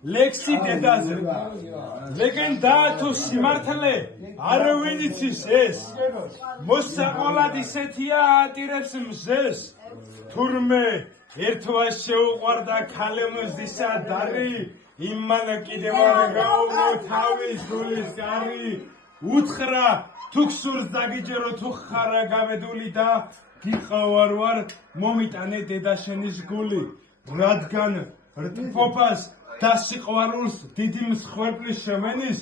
ლექსი დედაზე ლეგენდა თუ სიმართლე არავინ იცის ეს მოსაყოლად ისეთია ატირებს მზეს თურმე ერთვას შეუყვარდა ქალემოზისა დარი იმან კიდევ არ გაუღო თავის გულის კარი უთხრა თუ გსურს დაგიჯერო თუ ხარა გამედული და გიყავარ ვარ მომიტანე დედაშენის გული რადგან რტფოფას და სიყვარულს დიდი მსხვერპლის შემენის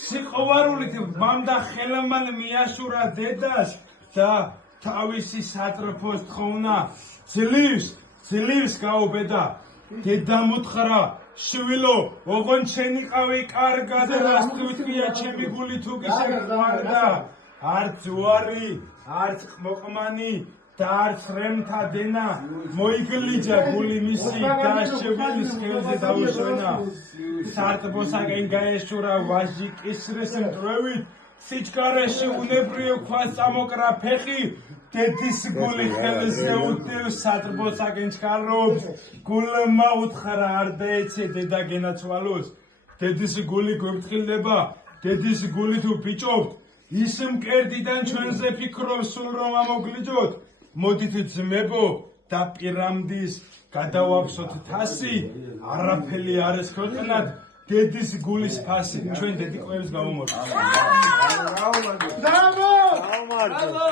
სიყვარულით მამდა ხელმან მიაშურა დედას და თავისი სატრფოს თხოვნა ძლივს გაუბედა დედამ უთხრა შვილო ოღონ შენიყავი კარგად რას თვითია ჩემი გული თუ გისაგვარდა არც უარი არც ყმოყმანი და არც რემთა დენა მოიგლიჯა გული მისი და შვილის ხელზე დაუშვენა სარტბოსაგენ გაეშურა ვაჟი კისრის მტრევით სიჩქარეში უნებრივ ქვას წამოკრა ფეხი დედის გული ხელზე უდევს სატრბოსაგენ ჩქარობს გულმა უთხრა არ დაეცე დედა გენაცვალოს დედის გული გვერთხილდება დედის გული თუ ბიჭობთ ის მკერდიდან ჩვენზე ფიქრობს სულ რომ ამოგლიჯოთ მოდით ძმებო და პირამდის გადავაფსოთ თასი არაფერი არის ქვეყნად დედის გულის ფასი ჩვენ დედი ყველს გავუმოწმოთ. Bravo!